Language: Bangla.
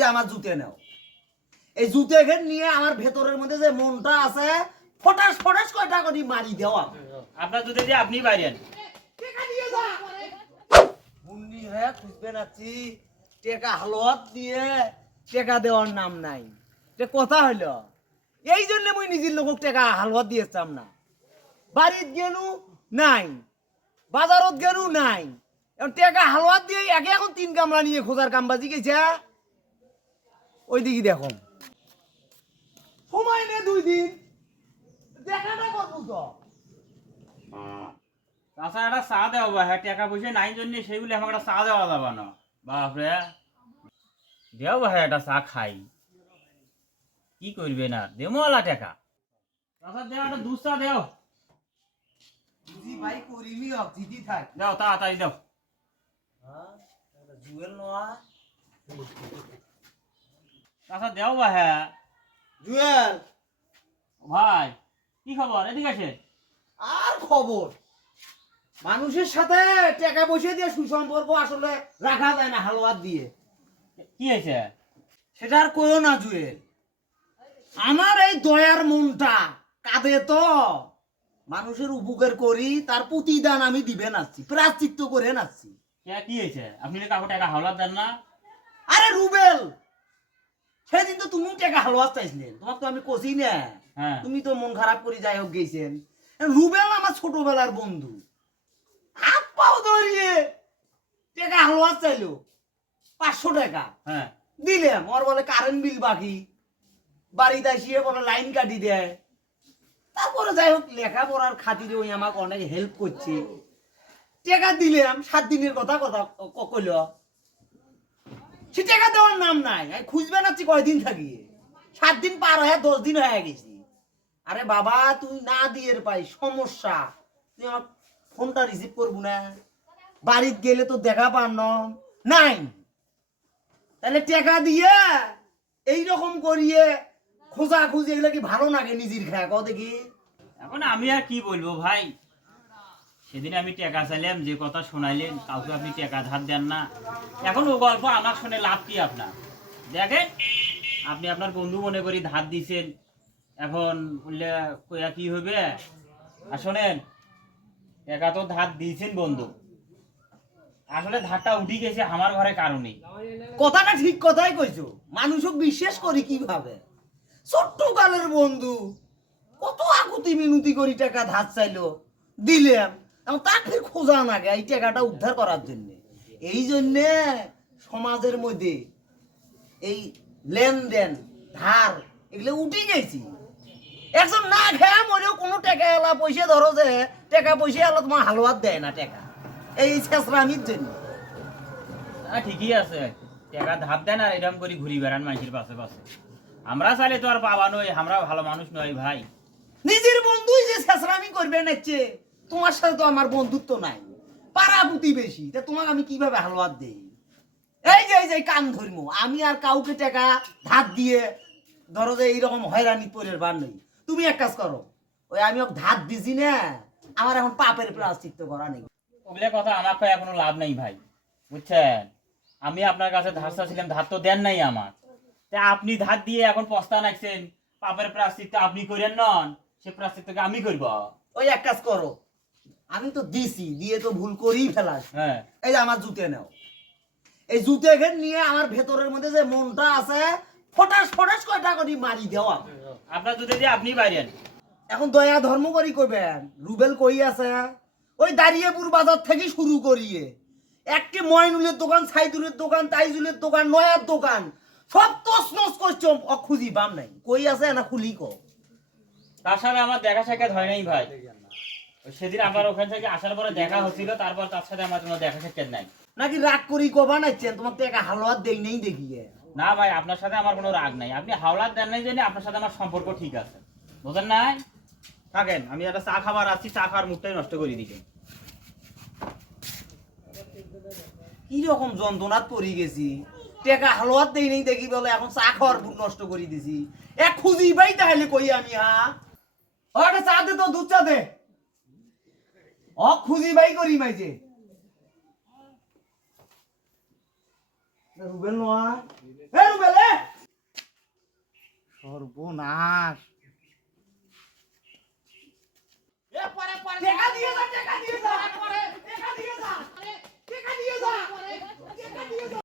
এই আমার জুতে নাও। এই জুতে ঘের নিয়ে আমার ভেতরের মধ্যে যে মনটা আছে ফটাস ফটাস কয়টা করে মারি দেওয়া আপনার দুধে দিয়ে আপনি বাইরেন মুন্নি হয়ে খুঁজবে নাচ্ছি টেকা হালুয়াত দিয়ে টেকা দেওয়ার নাম নাই। এটা কথা হইল এই জন্য মুই নিজের লোকক টেকা হালুয়াত দিয়েছাম না। বাড়িত গেলু নাই বাজারত গেলু নাই। এখন টেকা হালুয়াত দিয়ে একে এখন তিন কামলা নিয়ে খোঁজার কাম বাজি গেছে ওই দিকে দেখো। সময় নে দুই দিন। দেখাটা করব তো। তাছাড়া একটা চা দেওয়া বা হ্যাঁ টাকা পয়সা নাই জন্য সেইগুলি আমাকে একটা চা দেওয়া যাবে না। বাপরে। দেও বা হ্যাঁ একটা চা খাই। কি করবে না? দেমলা টাকা। তাছাড়া দেও একটা দুধ চা দেও। বুঝি ভাই করিমি অক দিদি থাক। দাও তাড়াতাড়ি দাও। হ্যাঁ জুয়েল নোয়া। তাছাড়া দেও বা হ্যাঁ। জুয়েল। ভাই কি খবর? এদিকে আছে আর খবর? মানুষের সাথে টাকা পয়সা দিয়ে সুসম্পর্ক আসলে রাখা যায় না হালুয়াত দিয়ে। কি হয়েছে? সেটা আর কইও না জুয়েল। আমার এই দয়ার মনটা কাঁদে তো। মানুষের উপকার করি তার প্রতিদান আমি দিবে নাচ্ছি প্রাশ্চিত্য করে নাচ্ছি। কি হয়েছে? আপনি কাউকে টাকা হাওলাত দেন না? আরে রুবেল সেদিন তো তুমি টাকা হালুয়াত চাইছিলেন তোমার তো আমি কষি না। হ্যাঁ। তুমি তো মন খারাপ করে যাই হোক গেছেন রুবেল আমার ছোটবেলার বন্ধু। হাত পাও ধরিয়ে টাকা হালুয়া চাইলো পাঁচশো টাকা। হ্যাঁ। দিলাম ওর বলে কারেন্ট বিল বাকি। বাড়িতে আসিয়ে বলে লাইন কাটি দেয়। তারপরে যাই হোক লেখাপড়ার খাতিরে ওই আমাকে অনেক হেল্প করছে। টাকা দিলাম সাত দিনের কথা কথা ক- কইল। সে টাকা দেওয়ার নাম নাই। খুঁজবে না কয়দিন থাকি? সাত দিন পার হয়ে দশ দিন হয়ে গেছি। আরে বাবা, তুই না দিয়ে পাই সমস্যা। তুই আমার ফোনটা রিসিভ করব না। বাড়িতে গেলে তো দেখা পান নাই। তাহলে টাকা দিয়ে এই রকম করিয়ে খোঁজা খুঁজি এগুলো কি ভালো লাগে নিজের খায় দেখি। এখন আমি আর কি বলব ভাই? সেদিন আমি টাকা চাইলাম, যে কথা শোনাইলেন, কাউকে আপনি টাকা ধার দেন না। এখন ও গল্প আমার শুনে লাভ কি আপনার? দেখেন, আপনি আপনার বন্ধু মনে করি ধার দিছেন। এখন কইয়া কি হবে? আর শোনেন, টাকা তো ধার দিয়েছেন বন্ধু। আসলে ধারটা উঠি গেছে আমার ঘরে কারণে। কথাটা ঠিক কথাই কইছো। মানুষক বিশ্বাস করি কীভাবে? ছোট্ট কালের বন্ধু, কত আকুতি মিনতি করি টাকা ধার চাইলো। দিলাম তার খোঁজা এই টাকাটা উদ্ধার করার জন্য। এই জন্যে সমাজের মধ্যে এই লেনদেন ধার এগুলো উঠে গেছি। একজন না খেয়ে মরেও কোনো টাকা এলা পয়সা ধরো যে টাকা পয়সা এলা তোমার হালুয়াত দেয় না টাকা। এই শেষরামির জন্য। ঠিকই আছে। টাকা ধার দেন আর এরকম করে ঘুরি বেড়ান মানুষের পাশে পাশে। আমরা চাইলে তো আর পাবা নই আমরা ভালো মানুষ নই ভাই। নিজের বন্ধুই যে শেষরামি করবে নাচ্ছে তোমার সাথে তো আমার বন্ধুত্ব নাই। পাড়া প্রতিবেশী তা তোমাকে আমি কীভাবে হালুয়াত দেই? এই যে এই যে কান ধর্ম। আমি আর কাউকে টাকা ধার দিয়ে ধরো যে এইরকম হয়রানি পরের বার নেই। তুমি এক কাজ করো ওই আমি ওকে ধার দিছি না আমার এখন পাপের প্রাশ্চিত্য করা নেই। ওগুলো কথা আমার কয়ে কোনো লাভ নেই ভাই বুঝছেন? আমি আপনার কাছে ধার চাচ্ছিলাম ধার তো দেন নাই আমার। তা আপনি ধার দিয়ে এখন পস্তা নাকছেন পাপের প্রাশ্চিত্য আপনি করেন নন সে প্রাশ্চিত্যকে আমি করব। ওই এক কাজ করো আমি তো দিছি দিয়ে তো ভুল করেই ফেলাস। হ্যাঁ। এই যে আমার জুতে নাও। এই জুতে ঘের নিয়ে আমার ভেতরের মধ্যে যে মনটা আছে ফটাস ফটাস কয়টা করি মারি দেওয়া। আপনার জুতে দিয়ে আপনি বাইরেন। এখন দয়া ধর্ম করি কইবেন রুবেল কই আছে? ওই দাঁড়িয়েপুর বাজার থেকে শুরু করিয়ে। একটি ময়নুলের দোকান সাইদুলের দোকান তাইজুলের দোকান নয়ার দোকান সব তস নস করছ খুঁজি বাম নাই। কই আছে না খুলি কো? তার সাথে আমার দেখা সাক্ষাৎ হয় নাই ভাই। সেদিন আমার ওখান থেকে আসার পরে দেখা হচ্ছিল তারপর তার সাথে আমার কোনো দেখা সাক্ষাৎ নাই। নাকি রাগ করি কবা নাইছেন তোমার তো একা হালুয়াত দেই নেই দেখিয়ে না ভাই আপনার সাথে আমার কোনো রাগ নাই। আপনি হাওলাত দেন নাই জন্য আপনার সাথে আমার সম্পর্ক ঠিক আছে। বুঝেন নাই? থাকেন আমি একটা চা খাবার আসছি চা খাওয়ার মুখটাই নষ্ট করে দিকে। কি রকম যন্ত্রণাত পড়ি গেছি। টেকা হালুয়ার দেই নেই দেখি বলে এখন চা খাওয়ার বুক নষ্ট করে দিছি। এক খুঁজি পাই তাহলে কই আমি হা? ও চা দে তো দুধ চা দে। অ খুঁজি বাই করি মাইজে। রুবেল নোয়া রুবেল সর্বনাশ এ! পরে দেখা দিয়ে যা দেখা দিয়ে যা।